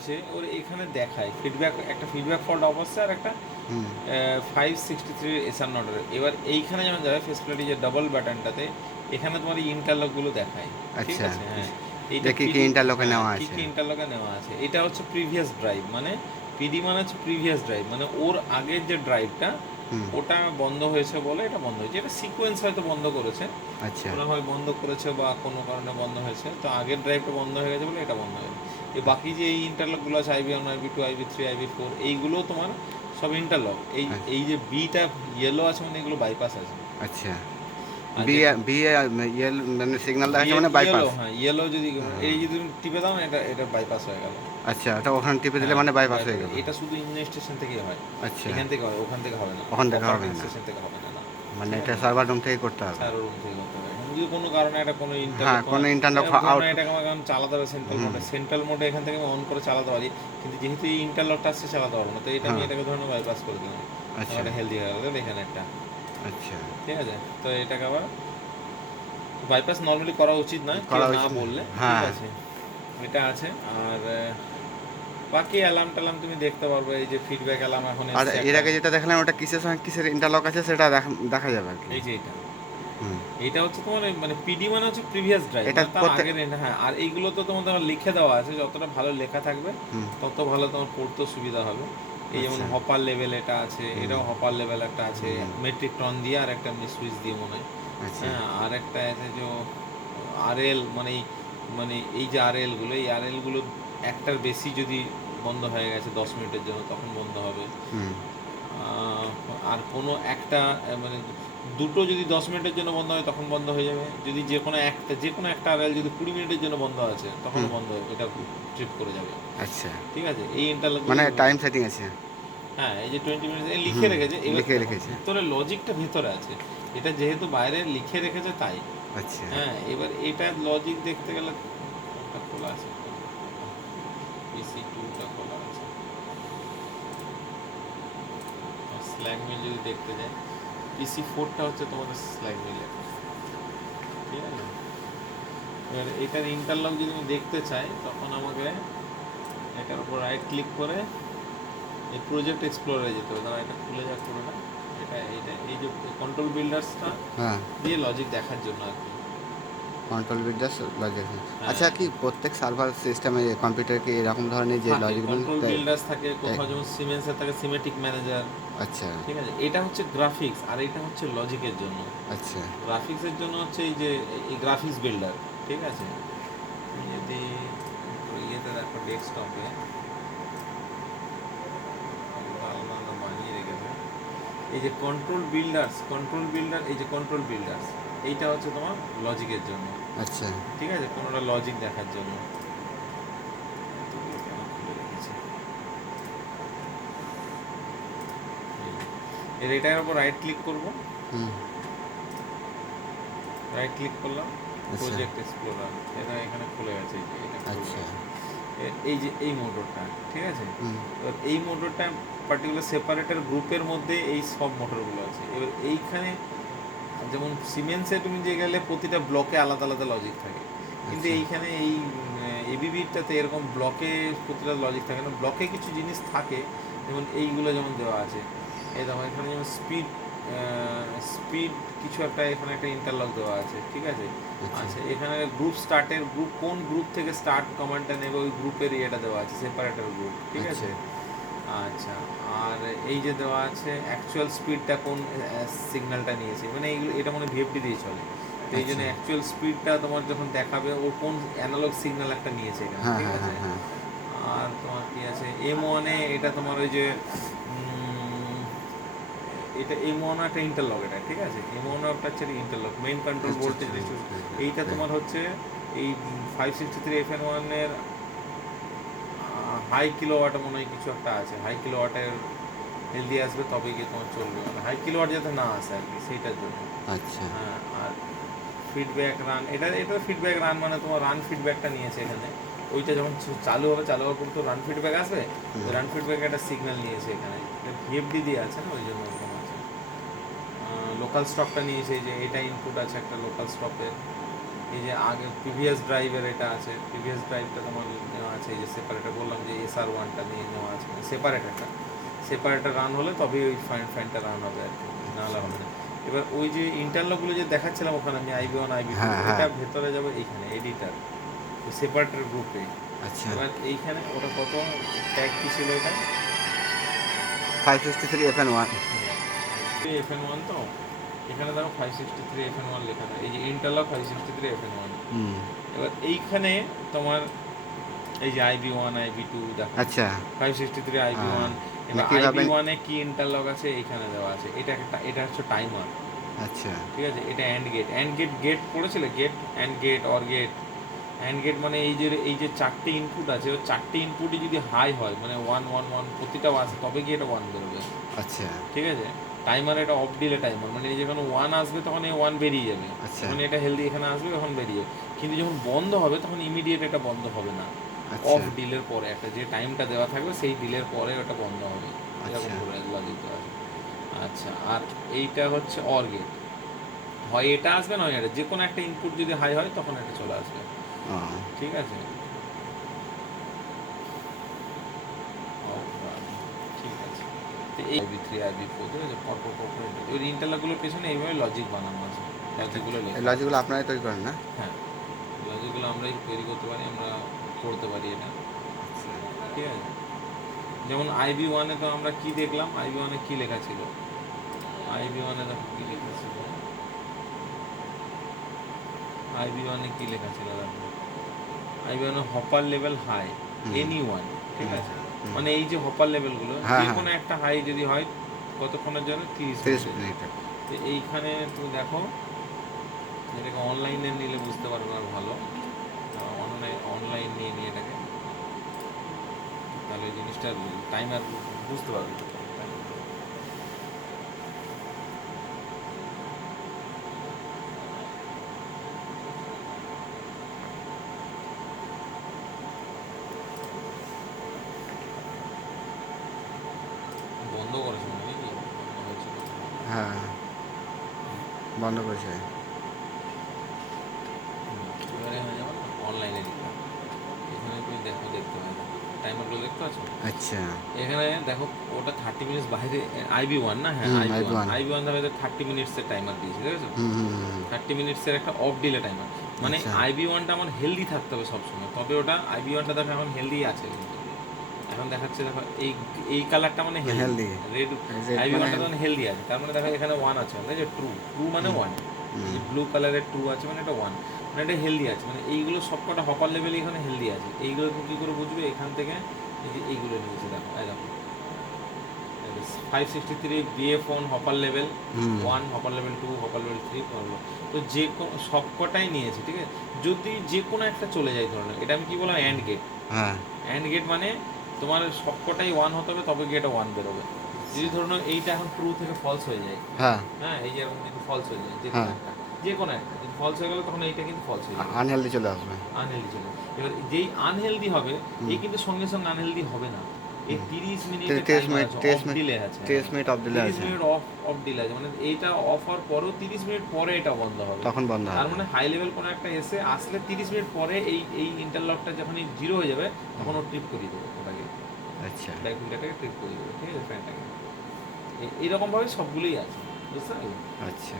এসে ওর এখানে দেখায় ফিডব্যাক, একটা ফিডব্যাক ফল্ট অবস্থা আর একটা হুম 563 এসআর নটের। এবার এইখানে যেমন যাবে ফেস প্লেটে যে ডাবল বাটনটাতে, এখানে তোমার এই ইন্টারলকগুলো দেখায়। ঠিক আচ্ছা, আছে, হ্যাঁ এইটা যে কি কি পিডি, ইন্টারলকে হ্যাঁ নেওয়া কী আছে। কী ইন্টারলকে নেওয়া আছে। এটা হচ্ছে প্রিভিয়াস ড্রাইভ, মানে পিডি মানে হচ্ছে প্রিভিয়াস ড্রাইভ, মানে ওর আগের যে ড্রাইভটা হুম ওটা বন্ধ হয়েছে বলে এটা বন্ধ হয়েছে। এটা সিকোয়েন্স হয়তো বন্ধ করেছে, আচ্ছা ওরা হয় বন্ধ করেছে বা কোনো কারণে বন্ধ হয়েছে, তো আগের ড্রাইভটা বন্ধ হয়ে গেছে বলে এটা বন্ধ হয়েছে। এই বাকি যে এই ইন্টারলকগুলো আছে IB1 IB2 IB3 IB4, এইগুলো তোমার সব ইন্টারলক। এই আ- এই যে বিটা ইয়েলো আছে মানে এগুলো বাইপাস আছে। আচ্ছা। আর বি যেটা বি ইয়েল মানে সিগন্যাল দেখাচ্ছে মানে ইয়েলো, বাইপাস। হ্যাঁ ইয়েলো যদি এই যদি তুমি টিপে দাও না, এটা এটা বাইপাস হয়ে গেল। আচ্ছা, ওটা ওখানে টিপে দিলে হ্যাঁ মানে বাইপাস হয়ে বাইপাস, গেল। এটা শুধু ইঞ্জিন স্টেশন থেকেই হয়। আচ্ছা, এখান থেকে হয়, ওখান থেকে হবে না। ওখান থেকে হবে অপারেটিং না, স্টেশন থেকে হবে না, না। মানে ঠিক এটা আছে, সার্ভার রুম থেকে করতে হবে। সারা রুম থেকে করতে হবে। এখন যদি কোনো কারণে একটা কোনো হ্যাঁ, ইন্টারলক কোনো ইন্টারলক ধরো আউট। না, এটাকে আমার চালাতে হবে সেন্ট্রাল হুম মোডে, সেন্ট্রাল মোডে এখান থেকে আমি অন করে চালাতে পারি, কিন্তু যেহেতু এই ইন্টারলকটা আসছে চালাতে পারবো না, তো এটা আমি হ্যাঁ এটাকে ধরুন বাইপাস করে দিলাম। আমার আচ্ছা এটা হেলদি হয়ে গেল এখানে একটা। আচ্ছা, ঠিক আছে, তো এটাকে আবার বাইপাস নর্মালি করা উচিত নয় কেউ করা না উচিত না। বললে। ঠিক হ্যাঁ, আছে, এটা আছে। আর বাকি অ্যালার্ম টালার্ম তুমি দেখতে পারবে, এই যে ফিডব্যাক অ্যালার্ম এখন আর এসছে এর একটা। আগে যেটা দেখালাম ওটা কিসের সঙ্গে কিসের ইন্টারলক আছে সেটা দেখা যাবে আর কি। এই যে এটা, হুম এটা হচ্ছে তোমার মানে পিডি মানে হচ্ছে প্রিভিয়াস ড্রাইভ, এটা মানে তার প্রত্যেক। আগের হ্যাঁ। আর এইগুলো তো তোমাদের আমার লিখে দেওয়া আছে, যতটা ভালো লেখা থাকবে হুম তত ভালো তোমার পড়তেও সুবিধা হবে। এই যেমন আচ্ছা হপার লেভেল এটা আছে, হুম এটাও হপার লেভেল একটা আছে, হুম মেট্রিক টন দিয়ে আর একটা এমনি সুইচ দিয়ে মনে হয়। আচ্ছা হ্যাঁ, আর একটা আছে যে আরএল, মানে মানে এই যে আরএলগুলো, এই আরএলগুলো একটার বেশি যদি বন্ধ হয়ে গেছে 10 মিনিটের জন্য তখন বন্ধ হবে। হুম আহ, আর কোনো একটা মানে দুটো যদি 10 মিনিটের জন্য বন্ধ হয় তখন বন্ধ হয়ে যাবে। যদি যে কোনো একটা আরএল যদি 20 মিনিটের জন্য বন্ধ আছে তখনও হুম বন্ধ হবে, এটা ট্রিপ করে যাবে। আচ্ছা, ঠিক আছে, এই ইন্টারলকগুলো। মানে টাইম সেটিং আছে। হ্যাঁ, এই যে 20 মিনিট লিখে হুম রেখেছে। এবার লিখে দেখো রেখেছে। ভিতরে লজিকটা ভিতরে আছে, এটা যেহেতু বাইরে লিখে রেখেছে তাই। আচ্ছা হ্যাঁ, এবার এটা লজিক দেখতে গেলে কোনটা খোলা আছে, PC2টা খোলা আছে। স্ল্যাগ মিল যদি দেখতে যাই, PC4টা হচ্ছে তোমাদের স্ল্যাগ মিলে। ঠিক আছে, এবার এটার ইন্টারলক যদি আমি দেখতে চাই তখন আমাকে এটার উপর রাইট ক্লিক করে এই প্রজেক্ট এক্সপ্লোরে যেতে হবে। ধরো এটা খুলে যাক পুরোটা। এটা এইটা এই যে কন্ট্রোল বিল্ডার্সটা হ্যাঁ, দিয়ে লজিক দেখার জন্য আর কি। Control builders logic. আচ্ছা, হ্যাঁ কি প্রত্যেক সার্ভার সিস্টেমে কম্পিউটার কি এরকম ধরনের যে থাকে, লজিকগুলো কন্ট্রোল দেয়? বিল্ডার্স থাকে, কোথাও যেমন সিমেন্সের থাকে সিমেটিক ম্যানেজার। আচ্ছা ঠিক আছে, এটা হচ্ছে গ্রাফিক্স আর এটা হচ্ছে লজিকের জন্য। আচ্ছা গ্রাফিক্সের জন্য হচ্ছে এই যে এই গ্রাফিক্স বিল্ডার। ঠিক আছে, তুমি যদি ইয়েতে দেখো ডেস্কটপে আলাদা বানিয়ে রেখেছে, এই যে কন্ট্রোল বিল্ডার, এই যে কন্ট্রোল বিল্ডার্স, এইটা হচ্ছে তোমার লজিকের জন্য। আচ্ছা ঠিক আছে, কোনোটা লজিক দেখার জন্য। এতগুলো কেন খুলে রেখেছি? এর এটার উপর রাইট ক্লিক করব, হুম রাইট ক্লিক করলাম, আচ্ছা প্রজেক্ট এক্সপ্লোরার, এটা এখানে খুলে গেছে, এই যে এটা খুলে আচ্ছা গেছে। এই যে এই মোটরটা, ঠিক আছে। হুম এবার এই মোটরটা পার্টিকুলার সেপারেটের গ্রুপের মধ্যে এই সব মোটরগুলো আছে। এবার এইখানে যেমন সিমেন্সে তুমি যে গেলে প্রতিটা ব্লকে আলাদা আলাদা লজিক থাকে, কিন্তু আচ্ছা এইখানে এই এবিবিটাতে এরকম ব্লকে প্রতিটা লজিক থাকে না। ব্লকে কিছু জিনিস থাকে, যেমন এইগুলো যেমন দেওয়া আছে। এই দেখো এখানে যেমন স্পিড, স্পিড কিছু একটা, এখানে একটা ইন্টারলক দেওয়া আছে। ঠিক আছে, আচ্ছা আচ্ছা এখানে গ্রুপ স্টার্টের গ্রুপ, কোন গ্রুপ থেকে স্টার্ট কমান্ডটা নেবে ওই গ্রুপের ইয়েটা দেওয়া আছে, সেপারেটর গ্রুপ। ঠিক আচ্ছা আছে, আচ্ছা। আর এই যে দেওয়া আছে অ্যাকচুয়াল স্পিডটা কোন সিগন্যালটা নিয়েছে, মানে এইগুলো এটা মানে ভিএফডি দিয়ে চলে, তো এই জন্য আচ্ছা অ্যাকচুয়াল স্পিডটা তোমার যখন দেখাবে ও কোন অ্যানালগ সিগন্যাল একটা নিয়েছে এখানে। হ্যাঁ ঠিক হ্যাঁ আছে, হ্যাঁ হ্যাঁ আর তোমার কি আছে M1-এ, এটা তোমার ওই যে উম, এটা M1 একটা ইন্টারলক, এটা ঠিক আছে। M1 একটা হচ্ছে ইন্টারলক, মেইন কন্ট্রোল আচ্ছা ভোল্টেজ আচ্ছা ডিস্ট্রিবিউশন। হ্যাঁ এইটা হ্যাঁ তোমার হচ্ছে এই 563FN1-এর হাই কিলোওয়াট মনে হয় কিছু একটা আছে, হাই কিলোওয়াটের হেলদি আসবে তবে গিয়ে তোমার চলবে, মানে হাই কিলোওয়াট যাতে না আসে আর কি, সেইটার জন্য। আচ্ছা হ্যাঁ, আর ফিডব্যাক রান, এটা এটা ফিডব্যাক রান মানে তোমার রান ফিডব্যাকটা নিয়েছে এখানে। ওইটা যখন চালু হবে, চালু হওয়ার পর তো রান ফিডব্যাক আসবে, হুম রান ফিডব্যাক একটা সিগন্যাল নিয়েছে এখানে, ভিএফডি দিয়ে আছে না, ওই জন্য ওরকম আছে। লোকাল স্টকটা নিয়েছে, যে এটা ইনপুট আছে একটা লোকাল স্টকের, এই যে আগে প্রিভিয়াস ড্রাইভের এটা আছে, প্রিভিয়াস ড্রাইভটা তোমার নেওয়া আছে, এই যে সেপারেটার বললাম যে SR1টা নিয়ে নেওয়া আছে, সেপারেটারটা সেপারেটার রান হলে তবেই ওই ফ্যানটা রান হবে আর কি, নাহলে হবে না। এবার ওই যে ইন্টারলকগুলো যে দেখাচ্ছিলাম ওখানে আমি IB1 IB2, হ্যাঁ, হ্যাঁ। এটা ভেতরে যাবে এইখানে এডিটার সেপারেটার গ্রুপে। আচ্ছা, এবার এইখানে ওটা কত ট্যাগ কি ছিল এটা 563 FN1। FN1, তো এখানে দেখো 563 FN1 লেখা থাকে, এই যে ইন্টারলক 563 FN1। হুম, এবার এইখানে তোমার এই যে IB1 IB2 দেখো আচ্ছা, 563 IB1। এবার কিভাবে? IB1 এ কি ইন্টারলক আছে এইখানে দেওয়া আছে, এটা হচ্ছে টাইমার, আচ্ছা, ঠিক আছে। এটা অ্যান্ড গেট গেট পড়েছিলে, gate and gate or gate. And gate মানে এই যে চারটে ইনপুট আছে, ওই চারটে ইনপুটই যদি হাই হয় মানে 1 1 1 প্রতিটা আছে, তবে গিয়ে এটা 1 বেরোবে, আচ্ছা, ঠিক আছে। টাইমার এটা অফ ডিলে টাইমার, মানে এই যখন 1 আসবে তখন এই 1 বেরিয়ে যাবে, আচ্ছা, যখন এটা হেলদি এখানে আসবে তখন বেরিয়ে যাবে। কিন্তু যখন বন্ধ হবে তখন ইমিডিয়েট এটা বন্ধ হবে না, আচ্ছা, অফ ডিলের পরে একটা যে টাইমটা দেওয়া থাকবে সেই ডিলের পরে ওটা বন্ধ হবে, এরকম আচ্ছা, করে লজিকটা আছে। আচ্ছা, আর এইটা হচ্ছে অর গেট, হয় এটা আসবে নয় এটা, যে কোনো একটা ইনপুট যদি হাই হয় তখন এটা চলে আসবে, ও, ঠিক আছে। ঠিক আছে, তো এই IB3 IB4 ঠিক আছে, পরপর পরপর ওই ইন্টারলকগুলোর পেছনে এইভাবে লজিক বানানো আছে, লজিকগুলো এই লেখা আছে। লজিকগুলো আপনারাই তৈরি করেন না? হ্যাঁ, লজিকগুলো আমরাই তৈরি করতে পারি, আমরা করতে পারি এটা, আচ্ছা, ঠিক আছে। যেমন IB1-এ তো আমরা কি দেখলাম, IB1-এ কি লেখা ছিল, IB1-এ দেখো কি লেখা ছিল, IB1-এ কি লেখা ছিল দেখো, IB1-এ হপার লেভেল হাই হুম, এনি 1, ঠিক হুম, আছে। হুম। মানে এই যে হপার লেভেলগুলো হ্যাঁ, যে হ্যাঁ, কোনো একটা হাই যদি হয় কতক্ষণের জন্য, 30 30 মিনিটের। মিনিটের। তো এইখানে তুমি দেখো, এটাকে অনলাইনে নিলে বুঝতে পারবে আর ভালো, অনলাইন নিয়ে নিয়ে এটাকে, তাহলে এই জিনিসটা টাইমার বুঝতে পারবে। বন্ধ করেছে মনে হয়, নাকি বন্ধ হয়েছিল? হ্যাঁ, বন্ধ করেছে। এবারে হয়ে যাবে না, অনলাইনে লিখলাম, এখানে তুমি দেখো, দেখতে পাবে টাইমারগুলো দেখতে পাচ্ছ, আচ্ছা, এখানে দেখো ওটা 30 মিনিটস বাইরে, IB1 না, হ্যাঁ হুম, IB1 IB1। IB1 ধরো 30 মিনিটসের টাইমার দিয়েছে, ঠিক আছে, হুম, হুম, হুম, 30 মিনিটসের একটা অফ ডিলে টাইমার। মানে আচ্ছা, IB1টা আমার হেলদি থাকতে হবে সবসময়, তবে ওটা IB1টা দেখো এখন হেলদি আছে, কিন্তু এখন দেখাচ্ছে দেখো এই এই কালারটা মানে হেলদি, হেলদি। রেড রেড মানে IB1টা তখন হেলদি আছে, তার মানে দেখো এখানে 1 আছে, মানে যে ট্রু ট্রু মানে হুম, 1, এই হুম, যে ব্লু কালারের ট্রু আছে মানে এটা 1, মানে এটা হেলদি আছে, মানে এইগুলো সবকটা হপার লেভেলে এখানে হেলদি আছে। এইগুলো তুমি কী করে বুঝবে, এখান থেকে এই যে এইগুলো নিয়েছে দেখো, এই দেখো 563 BF1 হপার লেভেল হুম, 1, হপার লেভেল 2, হপার লেভেল 3 করলো, তো যে সবকটাই নিয়েছে, ঠিক আছে। যদি যে কোনো একটা চলে যায় ধরনের, এটা আমি কি বললাম, অ্যান্ড গেট। হ্যাঁ, অ্যান্ড গেট মানে তোমার সবকটাই 1 হতে হবে, তবে গিয়ে এটা 1 বেরোবে। যদি ধরুন এইটা এখন ট্রু থেকে ফলস হয়ে যায়, হ্যাঁ, হ্যাঁ এই যে এরকম কিন্তু ফলস হয়ে যায়, হ্যাঁ, যে কোনো একটা যদি ফলস হয়ে গেলে তখন এইটা কিন্তু ফলস হয়ে যাবে, আনহেলদি চলে আসবে। আনহেলদি চলে। এবার যেই আনহেলদি হবে, হুম, এই কিন্তু সঙ্গে সঙ্গে আনহেলদি হবে না, এই হুম। 30 মিনিটের 30 টাইমার মিনিট, আছে, 30 অফ মিনিট, ডিলে আছে, 30 মিনিট অফ দিলে 30 আছে। মিনিট অফ ডিলে আছে, মানে এইটা অফ হওয়ার পরেও 30 মিনিট পরে এটা বন্ধ হবে। তখন বন্ধ তার হবে। মানে হাই লেভেল কোনো একটা এসে আসলে 30 মিনিট পরে এই ইন্টারলকটা যখনই জিরো হয়ে যাবে তখন ও ট্রিপ করিয়ে দেবে ওটাকে, আচ্ছা, ব্যাক উইন্ডোটাকে ট্রিপ করিয়ে দেবে, ঠিক আছে, ফ্যানটাকে। এইরকমভাবে সবগুলোই আছে, বুঝতে পারলে। আচ্ছা।